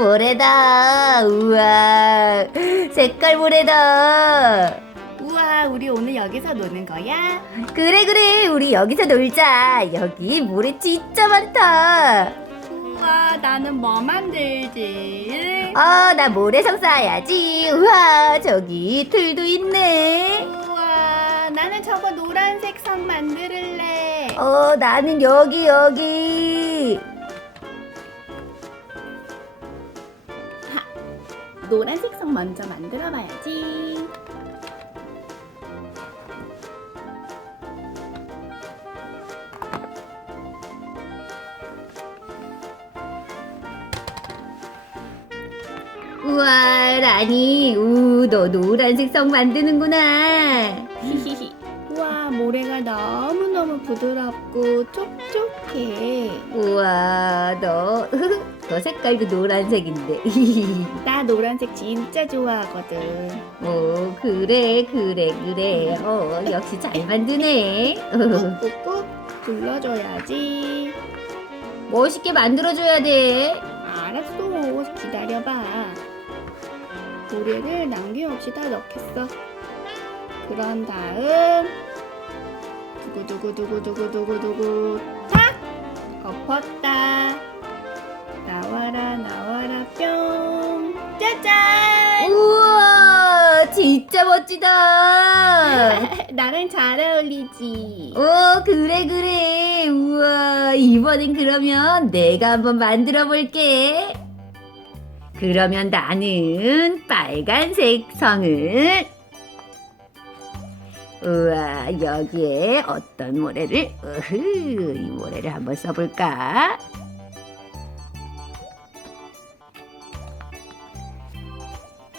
오, 모래다. 우와, 색깔 모래다. 우와, 우리 오늘 여기서 노는 거야? 그래, 그래. 우리 여기서 놀자. 여기 모래 진짜 많다. 우와, 나는 뭐 만들지? 어, 나 모래성 쌓아야지. 우와, 저기 틀도 있네. 우와, 나는 저거 노란색 성 만들래. 어, 나는 여기, 여기. 노란색 성 먼저 만들어 봐야지. 우와, 라니. 우, 너 노란색 성 만드는구나. 우와, 모래가 너무너무 부드럽고 촉촉해. 우와, 너, 너 색깔도 노란색인데. 나 노란색 진짜 좋아하거든. 오, 그래, 그래, 그래. 어, 역시 잘 만드네. 꾹꾹꾹 눌러줘야지. 멋있게 만들어줘야 돼. 알았어. 기다려봐. 모래를 남김없이 다 넣겠어. 그런 다음 두구두구두구두구두구두구 탁! 엎었다. 진짜 멋지다. 나랑 잘 어울리지. 오, 그래, 그래. 우와, 이번엔 그러면 내가 한번 만들어 볼게. 그러면 나는 빨간색 성을 우와, 여기에 어떤 모래를, 으흐, 이 모래를 한번 써볼까?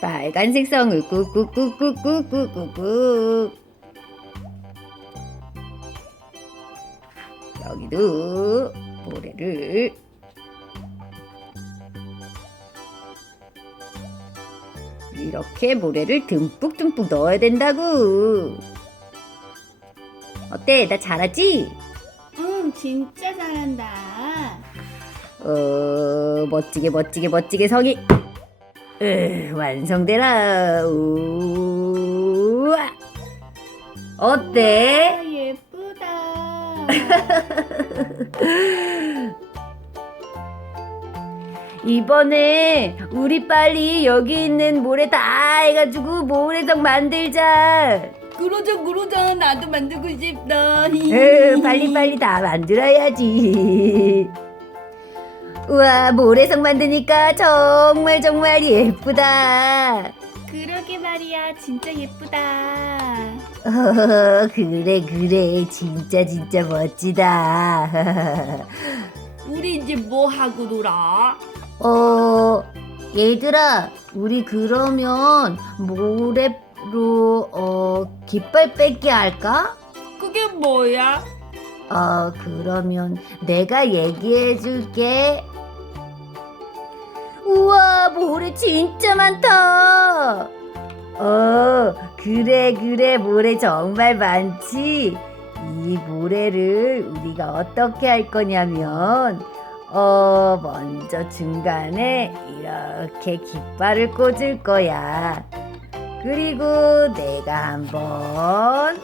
빨간색 성을 꾹꾹꾹꾹꾹꾹꾹꾹 여기도 모래를 이렇게 모래를 듬뿍듬뿍 넣어야 된다고. 어때? 나 잘하지? 응, 진짜 잘한다. 어, 멋지게 멋지게 멋지게 성이 으, 완성되라. 우와. 어때? 아, 예쁘다. 이번에 우리 빨리 여기 있는 모래 다 해가지고 모래성 만들자. 그러자 그러자 나도 만들고 싶다. 으, 빨리빨리 다 만들어야지. 우와, 모래성 만드니까 정말 정말 예쁘다. 그러게 말이야, 진짜 예쁘다. 어, 그래, 그래. 진짜, 진짜 멋지다. 우리 이제 뭐 하고 놀아? 어, 얘들아, 우리 그러면 모래로, 어, 깃발 뺏기 할까? 그게 뭐야? 어, 그러면 내가 얘기해 줄게. 모래 진짜 많다. 어, 그래, 그래, 모래 정말 많지. 이 모래를 우리가 어떻게 할 거냐면, 어, 먼저 중간에 이렇게 깃발을 꽂을 거야. 그리고 내가 한 번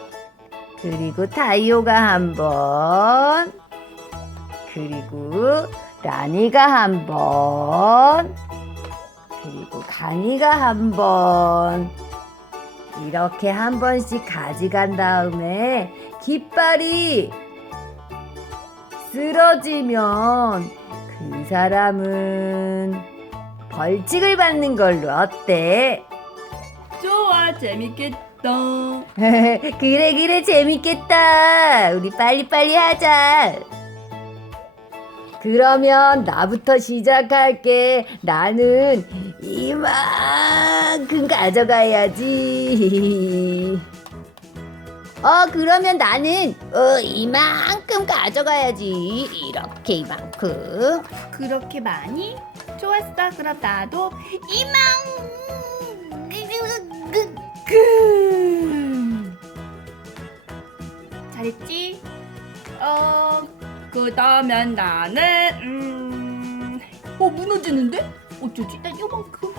그리고 타이오가 한 번, 그리고 라니가 한 번, 그리고 가니가 한 번, 이렇게 한 번씩 가져간 다음에 깃발이 쓰러지면 그 사람은 벌칙을 받는 걸로 어때? 좋아, 재밌겠다. 그래 그래 재밌겠다. 우리 빨리빨리 하자. 그러면 나부터 시작할게. 나는 이만큼 가져가야지. 어 그러면 나는 어 이만큼 가져가야지. 이렇게 이만큼. 그렇게 많이? 좋았어, 그럼 나도 이만. 잘했지? 어, 그다음엔 나는 음, 어 무너지는데? 어쩌지? 나 요만큼.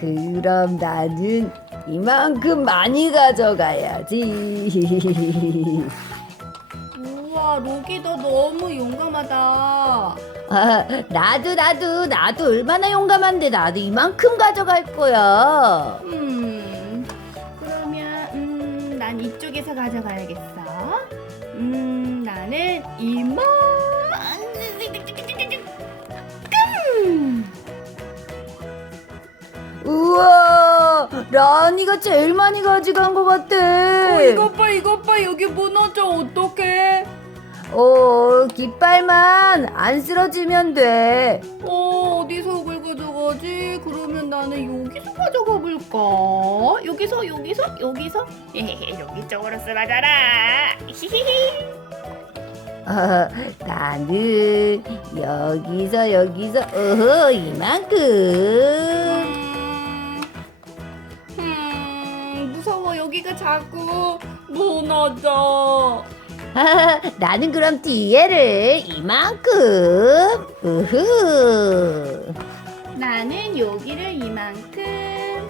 그럼 나는 이만큼 많이 가져가야지. 우와, 로기 너 너무 용감하다. 아, 나도 나도 나도 얼마나 용감한데 나도 이만큼 가져갈 거야. 음, 그러면 음, 난 이쪽에서 가져가야겠어. 음, 나는 이만. 우와, 라니가 제일 많이 가져간 것 같아. 어, 이것 봐, 이것 봐, 여기 무너져 어떡해? 어, 깃발만 안 쓰러지면 돼. 어, 어디서 그걸 가져가지? 그러면 나는 여기서 가져가 볼까? 여기서, 여기서, 여기서? 헤헤헤, 여기 쪽으로 쓰러져라. 히히히. 어, 나는 여기서 여기서 어허 이만큼. 자꾸 무너져. 아, 나는 그럼 뒤에를 이만큼. 우후. 나는 여기를 이만큼.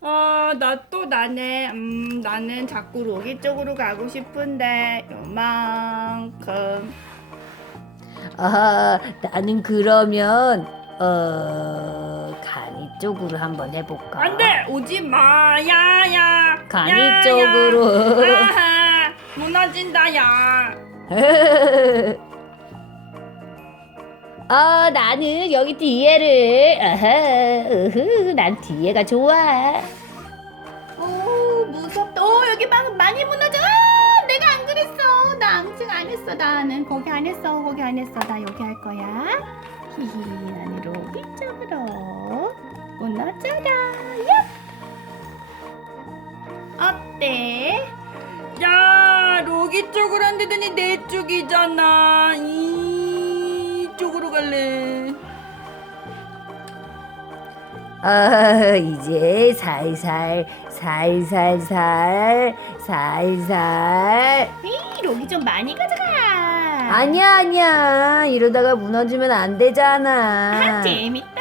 아, 나 또 나네. 음, 나는 자꾸 로기 쪽으로 가고 싶은데 요만큼. 아, 나는 그러면 어 쪽으로 한번 해볼까? 안돼, 오지 마, 야야. 간이 야, 쪽으로. 야. 아하, 무너진다, 야. 어, 나는 여기 뒤에를. 아하, 우후, 난 뒤에가 좋아. 오 무섭다. 오 여기 막 많이 무너져. 아, 내가 안 그랬어. 나 아무튼 안 했어. 나는 거기 안 했어. 거기 안 했어. 나 여기 할 거야. 히히 나는 로비 쪽으로 야. 어때? 야 로기 쪽으로 안 되더니 내 쪽이잖아. 이쪽으로 갈래. 아, 이제 살살, 살살살, 살살. 이 로기 좀 많이 가져가. 아니야, 아니야. 이러다가 무너지면 안 되잖아. 아, 재밌다.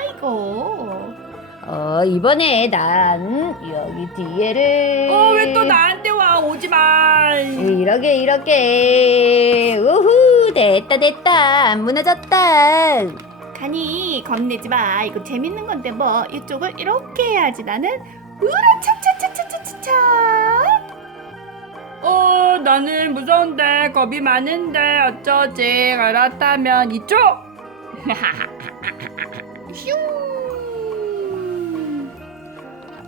어, 이번에 난 여기 뒤에를. 어 왜 또 나한테 와 오지 마. 이렇게, 이렇게. 우후, 됐다, 됐다. 안 무너졌다. 가니 겁내지 마. 이거 재밌는 건데 뭐 이쪽을 이렇게 해야지. 나는 으라 차차차차차차. 어 나는 무서운데 겁이 많은데 어쩌지? 그렇다면 이쪽. 휴.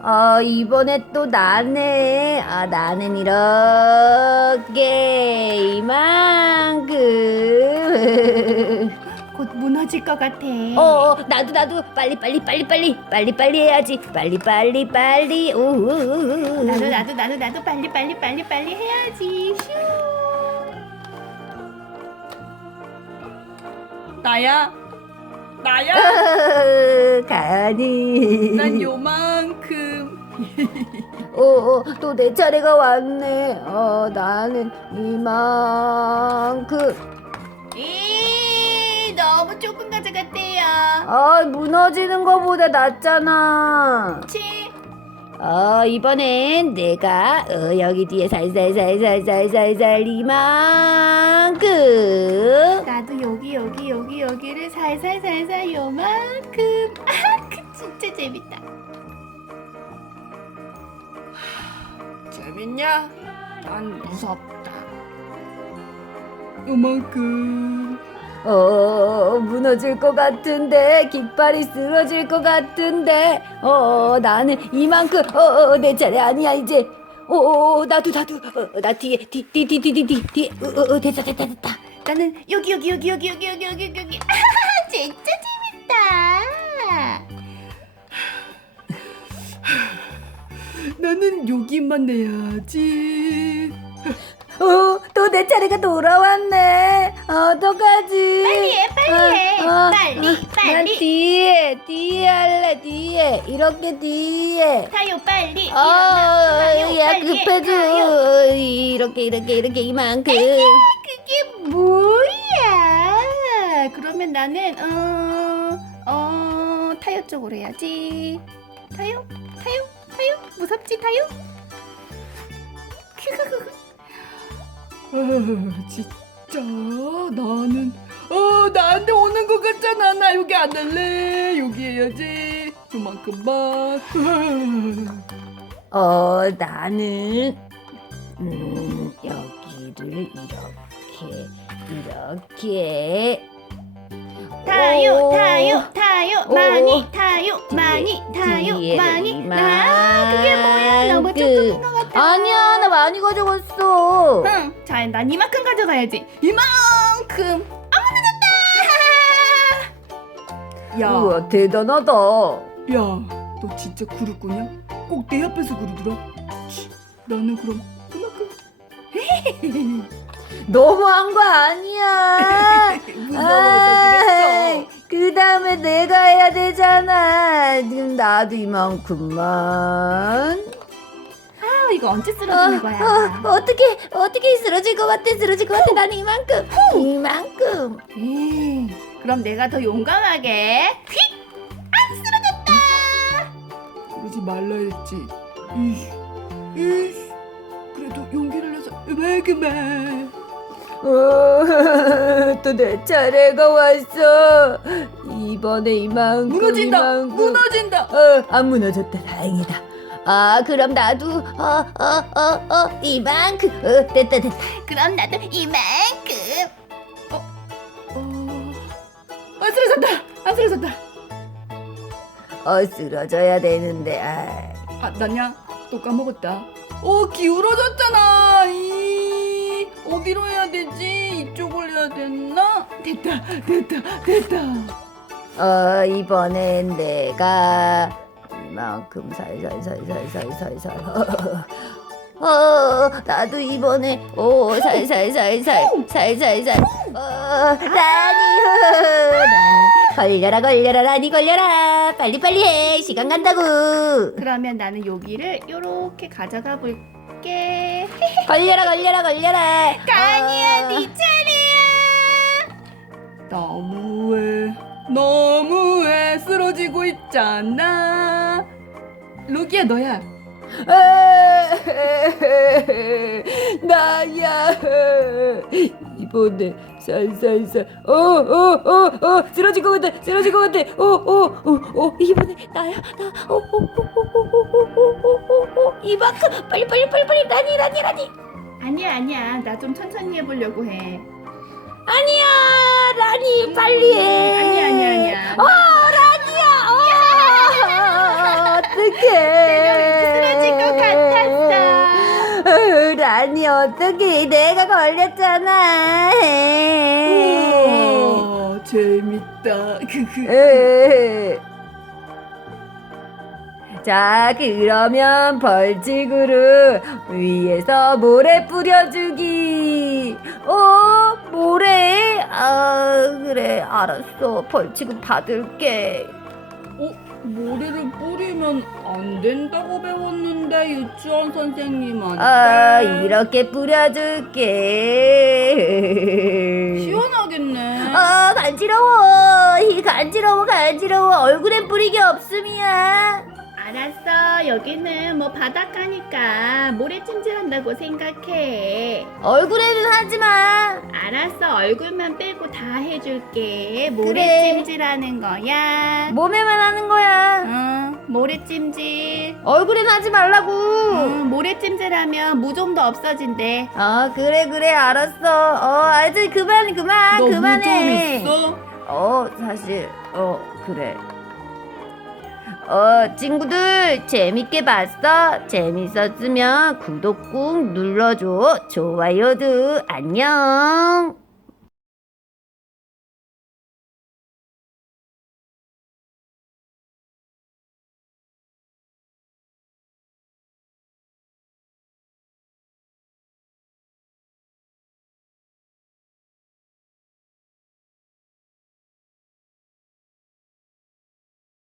어, 이번에 또 나네. 아, 나는 이렇게 이만큼. 곧 무너질 것 같아. 어, 어, 나도 나도 빨리 빨리 빨리 빨리 빨리 빨리 해야지. 빨리 빨리 빨리. 오. 나도 나도 나도 나도 빨리 빨리 빨리 빨리 해야지. 휴. 나야. 나야. 가니. 난 요만큼. 어, 어, 또 내 차례가 왔네. 어, 나는 이만큼. 이 너무 조금 가져갔대요. 아, 무너지는 거보다 낫잖아. 치. 어, 이번엔 내가 어, 여기 뒤에 살살살살살살살 이만큼. 나도 여기 여기 여기 여기를 살살살살 요만큼. 아, 그 진짜 재밌다. 재밌냐? 난 무섭다. 요만큼. 어, 무너질 것 같은데, 깃발이 쓰러질 것 같은데, 어, 나는 이만큼, 어, 어, 어 내 차례 아니야, 이제. 어, 어 나도, 나도, 어, 나 뒤에, 뒤, 뒤, 뒤, 뒤, 뒤, 뒤, 뒤, 어, 어, 됐다, 됐다, 됐다. 나는 여기, 여기, 여기, 여기, 여기, 여기, 여기, 여기. 진짜 나는 여기만 내야지. 어, 또내 차례가 돌아왔네. 어떡하지? 빨리 해, 빨리 해. 빨리, 난 빨리. 뒤에, 뒤에 할래, 뒤에. 이렇게 뒤에. 타요 빨리. 아, 일어나. 야, 타요, 빨리. 타요. 급해져. 이렇게, 이렇게, 이렇게, 이만큼. 그게 뭐야? 그러면 나는 어, 어 타요 쪽으로 해야지. 타요, 타요, 타요. 무섭지 타요? 아, 진짜 나는 어 나한테 오는 것 같잖아 나 여기 안 할래 여기 해야지 요만큼만 어, 나는 음, 여기를 이렇게 이렇게 타요, 오. 타요, 타요. 오. 많이 타 요, 뒤에, 많이 타요, 많이. 아, 그게 뭐야? 너무. 조금인 것 같아. 아니야, 나 많이 가져갔어. 응, 자, 난 이만큼 가져가야지. 이만큼. 아, 야, 우와, 대단하다. 야, 너 진짜 그룹꾸냐? 꼭내 앞에서 그러더라. 치, 나는 그럼 그만큼 너무한 거 아니야. 무서워서 그 다음에 내가 해야 되잖아. 지금 나도 이만큼만. 아, 이거 언제 쓰러지는 거야? 어, 어떻게 어떻게 쓰러질 것 같아? 쓰러질 것 같아? 나는 이만큼, 이만큼. 에이, 그럼 내가 더 용감하게 휙! 그러지 말라 했지. 이씨, 이씨. 그래도 용기를 내서 왜 그만? 어, 또내 차례가 왔어. 이번에 이만큼, 무너진다, 이만큼. 무너진다. 어, 안 무너졌다. 다행이다. 아, 그럼 나도 어, 어, 어, 어, 이만큼. 어, 됐다, 됐다. 그럼 나도 이만큼. 어, 안 쓰러졌다, 안 쓰러졌다. 어, 쓰러져야 되는데. 아. 아, 나냐? 또 까먹었다. 어, 기울어졌잖아. 이 어디로 해야 되지? 이쪽을 해야 됐나? 됐다, 됐다, 됐다. 어 이번엔 내가 이만큼 살살살살살살살 어 나도 이번에 오 살살살살 살살살 어 라니 라니 걸려라 걸려라 라니 걸려라 빨리 빨리 해 시간 간다고 그러면 나는 여기를 이렇게 가져가 볼게. 걸려라 걸려라 걸려라 아니야, 어, 네 차례야. 너무해, 너무해 쓰러지고 있잖아. 루기야 너야. 나야 이번에 살살살 어어 어 어 쓰러질 것 같아 쓰러질 것 같아 어어어어 이번에 나야 나어어어어어어어 이만큼 빨리 빨리 빨리 빨리 라니 라니 라니 아니야, 아니야. 나 좀 천천히 해보려고 해. 아니야 라니 빨리 해 아니야, 아니야, 아니야. 어 라니야 어 어떡해 라니 어떡해 내가 걸렸잖아. 우와, 재밌다. 자 그러면 벌칙으로 위에서 모래 뿌려주기. 어? 모래? 아 그래. 알았어. 벌칙은 받을게. 어, 모래를 뿌리면 안 된다고 배웠는데 유치원 선생님한테. 아 이렇게 뿌려줄게 시원하겠네. 아 간지러워 이 간지러워 간지러워 얼굴엔 뿌리기 없음이야 알았어. 여기는 뭐 바닷가니까 모래 찜질한다고 생각해. 얼굴에는 하지 마 알았어. 얼굴만 빼고 다 해줄게. 그래. 모래찜질하는 거야. 몸에만 하는 거야 응, 모래 찜질. 얼굴엔 하지 말라고 응, 모래 찜질하면 무좀도 없어진대. 아 그래 그래 알았어 어 알지 그만 그만 너 그만해 무좀 있어? 어 사실 어 그래 어 친구들 재밌게 봤어? 재밌었으면 구독 꾹 눌러줘. 좋아요도 안녕